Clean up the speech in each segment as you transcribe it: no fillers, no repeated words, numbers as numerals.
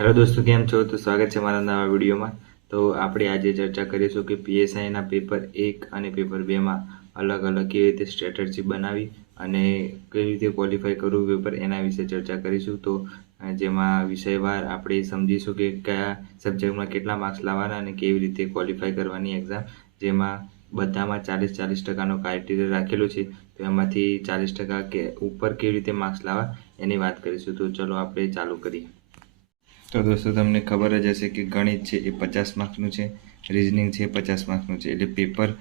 Hello દોસ્તો, કેમ છો? તો સ્વાગત છે મારા નવા વિડીયોમાં. તો આપણે આજે ચર્ચા કરીશું કે પીએસઆઈના પેપર 1 અને પેપર 2માં અલગ અલગ કેવી રીતે સ્ટ્રેટેજી બનાવી અને કેવી રીતે ક્વોલિફાય કરવું પેપર, એના વિશે ચર્ચા કરીશું. તો જેમાં વિષયવાર આપણે સમજીશું કે કયા સબ્જેક્ટમાં કેટલા માર્ક્સ લાવવાના અને કેવી રીતે ક્વોલિફાય કરવાની એક્ઝામ, જેમાં બધામાં 40-40% ક્રાઇટેરિયા રાખેલો છે. તો એમાંથી 40% કે ઉપર કેવી રીતે માર્ક્સ લાવવા એની વાત કરીશું. તો ચલો આપણે ચાલુ કરીએ. તો દોસ્તો, તમને ખબર જ હશે કે ગણિત છે એ 50 માર્ક્સનું છે, રિઝનિંગ છે 50 માર્ક્સનું છે. એટલે પેપર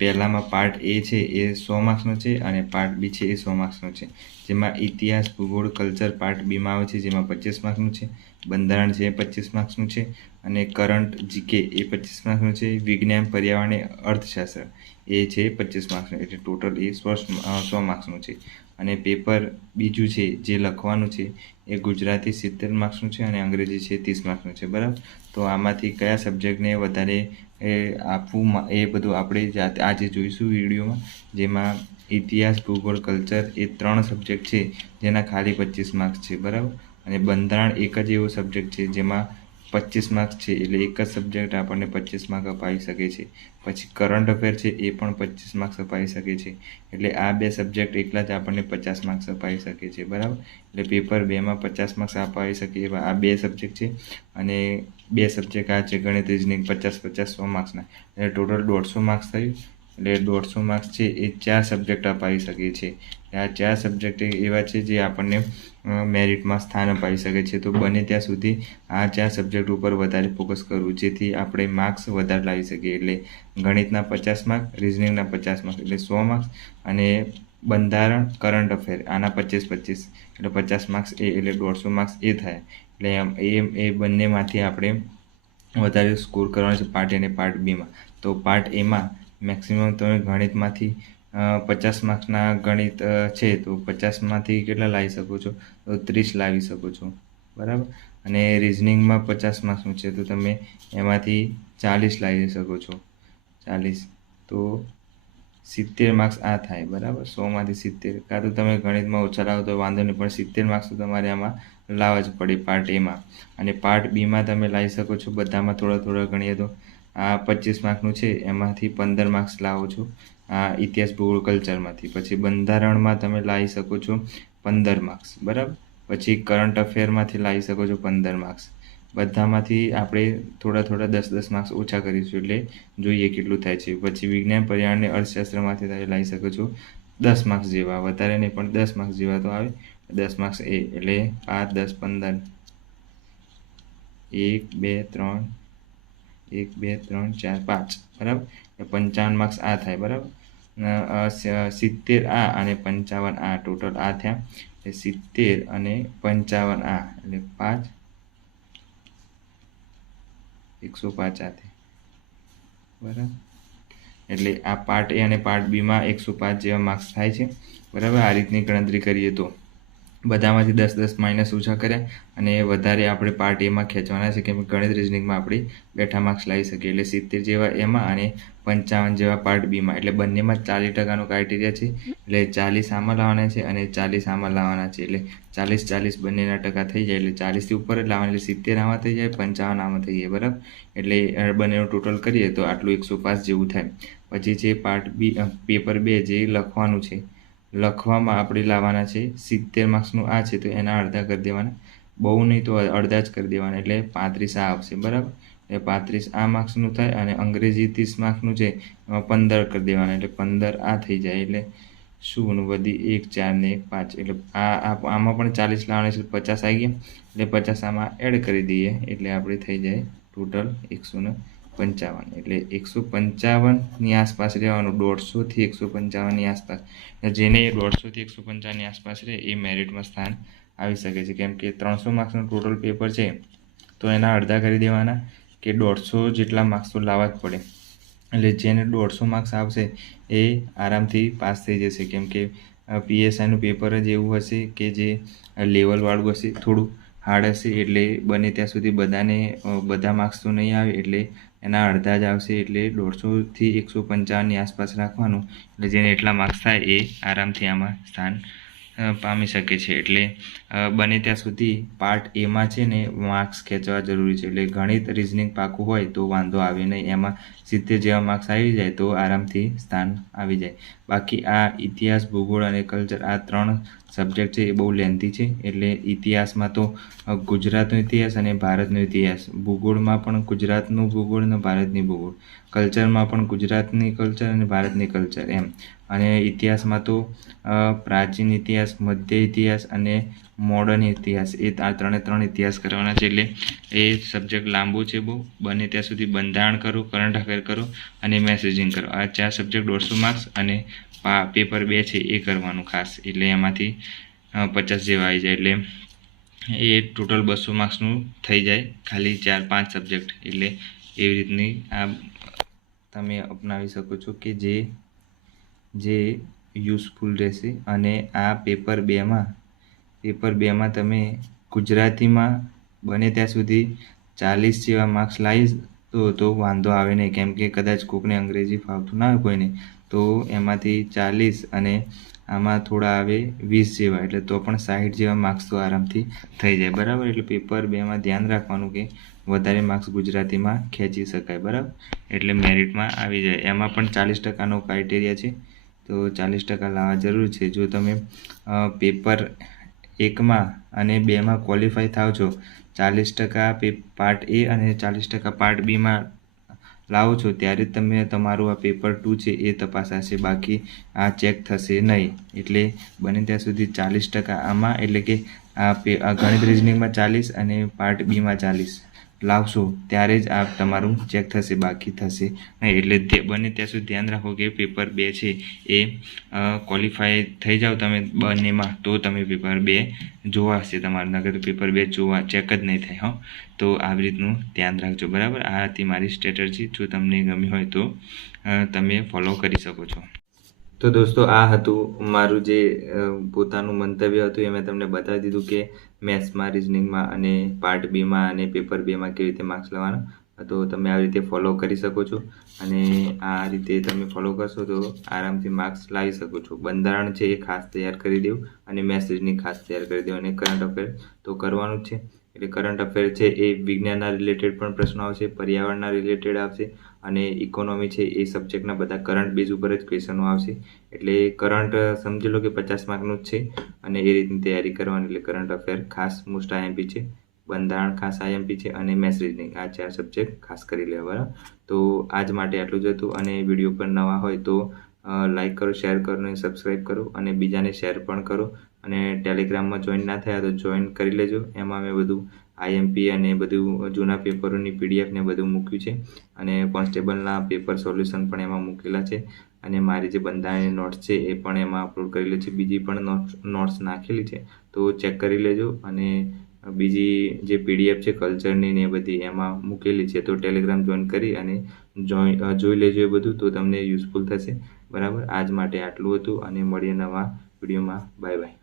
પહેલામાં પાર્ટ એ છે એ 100 માર્ક્સનો છે અને પાર્ટ બી છે એ 100 માર્ક્સનો છે. જેમાં ઇતિહાસ, ભૂગોળ, કલ્ચર પાર્ટ બીમાં આવે છે, જેમાં 25 માર્ક્સનું છે. બંધારણ છે એ 25 માર્ક્સનું છે અને કરંટ જીકે એ 25 માર્ક્સનું છે. વિજ્ઞાન, પર્યાવરણ, અર્થશાસ્ત્ર એ છે 25 માર્ક્સનું. એટલે ટોટલ એ 100 માર્ક્સનું છે. અને પેપર બીજું છે જે લખવાનું છે એ ગુજરાતી 70 માર્ક્સનું છે અને અંગ્રેજી છે 30 માર્ક્સનું છે, બરાબર. તો આમાંથી કયા સબ્જેક્ટને વધારે આપવું એ બધું આપણે આજે જોઈશું વિડીયોમાં. જેમાં ઇતિહાસ, ભૂગોળ, કલ્ચર એ 3 સબ્જેક્ટ છે જેના ખાલી 25 માર્ક્સ છે, બરાબર. અને બંધારણ એક જ એવો સબ્જેક્ટ છે જેમાં 25 માર્ક્સ છે, એટલે એક જ સબ્જેક્ટ આપણને 25 માર્ક અપાવી શકે છે. પછી કરંટ અફેર છે એ પણ 25 માર્ક્સ અપાવી શકે છે. એટલે આ બે સબ્જેક્ટ એકલા જ આપણને 50 માર્ક્સ અપાવી શકે છે, બરાબર. એટલે પેપર 2માં 50 માર્ક્સ અપાવી શકે એવા આ બે સબ્જેક્ટ છે. અને બે સબ્જેક્ટ આ છે ગણિત, રિઝનિંગ 50-50 100 માર્ક્સના. એટલે ટોટલ 150 માર્ક્સ થયું. એટલે 150 માર્ક્સ છે એ 4 સબ્જેક્ટ અપાવી શકે છે. આ 4 સબ્જેક્ટ એવા છે જે આપણને મેરિટમાં સ્થાન અપાવી શકે છે. તો બને ત્યાં સુધી આ 4 સબ્જેક્ટ ઉપર વધારે ફોકસ કરવું, જેથી આપણે માર્ક્સ વધારે લાવી શકીએ. એટલે ગણિતના 50 માર્ક, રિઝનિંગના 50 માર્ક એટલે 100 માર્ક્સ, અને બંધારણ, કરંટ અફેર આના 25-25 એટલે 50 માર્ક્સ એટલે 150 માર્ક્સ એ થાય. એટલે એ બંનેમાંથી આપણે વધારે સ્કોર કરવાનો છે પાર્ટ એ અને પાર્ટ બીમાં. તો પાર્ટ એમાં મેક્સિમમ તમે ગણિતમાંથી 50 માર્ક્સના ગણિત છે તો 50માંથી કેટલા લાવી શકો છો? તો 30 લાવી શકો છો, બરાબર. અને રિઝનિંગમાં 50 માર્ક્સનું છે તો તમે એમાંથી 40 લાવી શકો છો, 40. તો 70 માર્ક્સ આ થાય, બરાબર. 100માંથી 70. કાં તો તમે ગણિતમાં ઓછા લાવો તો વાંધો નહીં, પણ 70 માર્ક્સ તો તમારે આમાં લાવવા જ પડે પાર્ટ એમાં. અને પાર્ટ બીમાં તમે લાવી શકો છો બધામાં થોડા ગણીએ તો આ 25 માર્કનું છે એમાંથી 15 માર્ક્સ લાવો છો આ ઇતિહાસ, ભૂગોળ, કલ્ચરમાંથી. પછી બંધારણમાં તમે લાવી શકો છો 15 માર્ક્સ, બરાબર. પછી કરંટ અફેરમાંથી લાવી શકો છો 15 માર્ક્સ. બધામાંથી આપણે થોડા 10-10 માર્ક્સ ઓછા કરીશું, એટલે જોઈએ કેટલું થાય છે. પછી વિજ્ઞાન, પર્યાવરણ અને અર્થશાસ્ત્રમાંથી તમે લાવી શકો છો 10 માર્ક્સ જેવા, વધારે નહીં પણ 10 માર્ક્સ જેવા તો આવે. 10 માર્ક્સ એટલે 5, 10, 15, 1, 2, 3, 1, 2, 3, 4, 5, બરાબર. 55 માર્ક્સ આ થાય, બરાબર. 70 આ અને 55 આ, ટોટલ આ થયા. એટલે 70 અને 55 આ એટલે 5, 105 આ થયા, બરાબર. એટલે આ પાર્ટ એ અને પાર્ટ બીમાં 105 જેવા માર્ક્સ થાય છે, બરાબર. આ રીતની ગણતરી કરીએ તો બધામાંથી 10-10 માઇનસ ઓછા કર્યા અને વધારે આપણે પાર્ટ એમાં ખેંચવાના છે, કેમ કે ગણિત, રિઝનિંગમાં આપણે બેઠા માર્ક્સ લાવી શકીએ. એટલે 70 જેવા એમાં અને 55 જેવા પાર્ટ બીમાં. એટલે બંનેમાં 40%નો ક્રાઇટેરિયા છે. એટલે 40 આમાં લાવવાના છે અને 40 આમાં લાવવાના છે. એટલે 40-40 બંનેના ટકા થઈ જાય. એટલે 40થી ઉપર જ લાવવાના. એટલે 70 આમાં થઈ જાય, 55 આમાં થઈ જાય, બરાબર. એટલે બંનેનું ટોટલ કરીએ તો આટલું 105 જેવું થાય. પછી છે પાર્ટ બી, પેપર 2 જે લખવાનું છે. લખવામાં આપણે લાવવાના છે 70 માર્ક્સનું આ છે તો એના અડધા કરી દેવાના, બહુ નહીં તો અડધા જ કરી દેવાના. એટલે 35 આ આવશે, બરાબર. એટલે 35 આ માર્ક્સનું થાય. અને અંગ્રેજી 30 માર્ક્સનું છે એમાં 15 કરી દેવાના, એટલે 15 આ થઈ જાય. એટલે શું વધી 1, 4 ને 1, 5. એટલે આમાં પણ 40 લાવવાના છે, 50 આવી ગયા. એટલે 50 આમાં એડ કરી દઈએ એટલે આપણે થઈ જાય ટોટલ 155. એટલે 155ની આસપાસ રહેવાનું, 150થી 155ની આસપાસ. જેને 150થી 155ની આસપાસ રહે એ મેરિટમાં સ્થાન આવી શકે છે. કેમ કે 300 માર્ક્સનું ટોટલ પેપર છે તો એના અડધા કરી દેવાના, કે 150 જેટલા માર્ક્સ તો લાવવા જ પડે. એટલે જેને 150 માર્ક્સ આવશે એ આરામથી પાસ થઈ જશે. કેમ કે પીએસઆઈનું પેપર જ એવું હશે કે જે લેવલવાળું હશે, થોડું હાર્ડ હશે. એટલે બને ત્યાં સુધી બધાને બધા માર્ક્સ તો નહીં આવે, એટલે એના અડધા જ આવશે. એટલે 150થી 155ની આસપાસ રાખવાનું. એટલે જેને એટલા માર્ક્સ થાય એ આરામથી આમાં સ્થાન પામી શકે છે. એટલે બને ત્યાં સુધી પાર્ટ એમાં છે ને માર્ક્સ ખેંચવા જરૂરી છે. એટલે ગણિત રિઝનિંગ પાકું હોય તો વાંધો આવે નહીં. એમાં 70 જેવા માર્ક્સ આવી જાય તો આરામથી સ્થાન આવી જાય. બાકી આ ઇતિહાસ, ભૂગોળ અને કલ્ચર આ 3 સબ્જેક્ટ છે એ બહુ લેન્થી છે. એટલે ઇતિહાસમાં તો ગુજરાતનો ઇતિહાસ અને ભારતનો ઇતિહાસ, ભૂગોળમાં પણ ગુજરાતનું ભૂગોળ અને ભારતની ભૂગોળ, કલ્ચરમાં પણ ગુજરાતની કલ્ચર અને ભારતની કલ્ચર એમ. અને ઇતિહાસમાં તો પ્રાચીન ઇતિહાસ, મધ્ય ઇતિહાસ અને મોડર્ન ઇતિહાસ એ આ 3 ઇતિહાસ કરવાના છે. એટલે એ સબ્જેક્ટ લાંબુ છે બહુ. બને ત્યાં સુધી બંધારણ કરો, કરંટ અફેર કરો અને મેથ્સ રીઝનિંગ કરો. આ 4 સબ્જેક્ટ 150 માર્ક્સ અને પેપર 2 છે એ કરવાનું ખાસ. એટલે એમાંથી 50 જેવા આવી જાય. એટલે એ ટોટલ 200 માર્ક્સનું થઈ જાય ખાલી 4-5 સબ્જેક્ટ. એટલે એવી રીતની આ તમે અપનાવી શકો છો કે જે યુઝફુલ રહેશે. અને આ પેપર 2માં તમે ગુજરાતીમાં બને ત્યાં સુધી 40 જેવા માર્ક્સ લાવી તો વાંધો આવે નહીં. કેમ કે કદાચ કોકને અંગ્રેજી ફાવતું ના હોય કોઈને, તો એમાંથી 40 અને આમાં થોડા આવે 20 જેવા, એટલે તો પણ 60 જેવા માર્ક્સ તો આરામથી થઈ જાય. બરાબર. એટલે પેપર 2માં ધ્યાન રાખવાનું કે વધારે માર્ક્સ ગુજરાતીમાં ખેંચી શકાય. બરાબર. એટલે મેરિટમાં આવી જાય. એમાં પણ 40%નો ક્રાઇટેરિયા છે. તો 40% લાવવા જરૂર છે. જો તમે પેપર 1માં અને 2માં ક્વોલિફાય થાવ છો, 40% પાર્ટ એ અને 40% પાર્ટ બીમાં લાવો છો, ત્યારે તમે તમારું આ પેપર 2 છે એ તપાસાશે. બાકી આ ચેક થશે નહીં. એટલે બને ત્યાં સુધી 40% આમાં, એટલે કે આ ગણિત રિઝનિંગમાં 40 અને પાર્ટ બીમાં 40 લાવશો ત્યારે જ આ તમારું ચેક થશે, બાકી થશે નહીં. એટલે બને ત્યાં સુધી ધ્યાન રાખો કે પેપર 2 છે એ ક્વોલિફાય થઈ જાઓ તમે બંનેમાં, તો તમે પેપર 2 જોવા હશે તમારે. નગર પેપર 2 જોવા ચેક જ નહીં થાય. તો આવી રીતનું ધ્યાન રાખજો. બરાબર. આ હતી મારી સ્ટ્રેટેજી. જો તમને ગમી હોય તો તમે ફોલો કરી શકો છો. તો દોસ્તો, આ હતું મારું જે પોતાનું મંતવ્ય હતું. એ મેં તમને બતાવી દીધું કે મેથ્સમાં, રિઝનિંગમાં અને પાર્ટ બીમાં અને પેપર 2માં કેવી રીતે માર્ક્સ લાવવાના. તો તમે આવી રીતે ફોલો કરી શકો છો. અને આ રીતે તમે ફોલો કરશો તો આરામથી માર્ક્સ લાવી શકો છો. બંધારણ છે એ ખાસ તૈયાર કરી દેવું અને મેથ્સ રીઝનિંગ ખાસ તૈયાર કરી દેવું. અને કરંટ અફેર તો કરવાનું જ છે. એટલે કરંટ અફેર છે એ વિજ્ઞાનના રિલેટેડ પણ પ્રશ્નો આવશે, પર્યાવરણના રિલેટેડ આવશે અને ઇકોનોમી છે એ સબ્જેક્ટના બધા કરંટ બેઝ ઉપર જ ક્વેશ્ચનો આવશે. એટલે કરંટ સમજી લો કે 50 માર્કનું જ છે અને એ રીતની તૈયારી કરવાની. એટલે કરંટ અફેર ખાસ મોસ્ટ આઈએમપી છે, બંધારણ ખાસ આઈએમપી છે અને મેથ્સ રીઝનિંગ આ 4 સબ્જેક્ટ ખાસ કરી લેવા. બરાબર. તો આજ માટે આટલું જ હતું. અને વિડીયો પર નવા હોય તો લાઈક કરો, શેર કરો અને સબસ્ક્રાઈબ કરો અને બીજાને શેર પણ કરો. અને ટેલિગ્રામમાં જોઈન ના થયા તો જોઈન કરી લેજો. એમાં મેં બધું આઈએમપી અને બધું જૂના પેપરોની PDF ને બધું મૂક્યું છે. અને કોન્સ્ટેબલના પેપર સોલ્યુશન પણ એમાં મૂકેલા છે. અને મારી જે બંધારણની નોટ્સ છે એ પણ એમાં અપલોડ કરેલી છે. બીજી પણ નોટ્સ નાખેલી છે, તો ચેક કરી લેજો. અને બીજી જે PDF છે કલ્ચરની ને એ બધી એમાં મૂકેલી છે, તો ટેલિગ્રામ જોઈન કરી અને જોઈ લેજો. એ બધું તો તમને યુઝફુલ થશે. બરાબર. આજ માટે આટલું હતું અને મળીએ નવા વિડીયોમાં. Bye bye.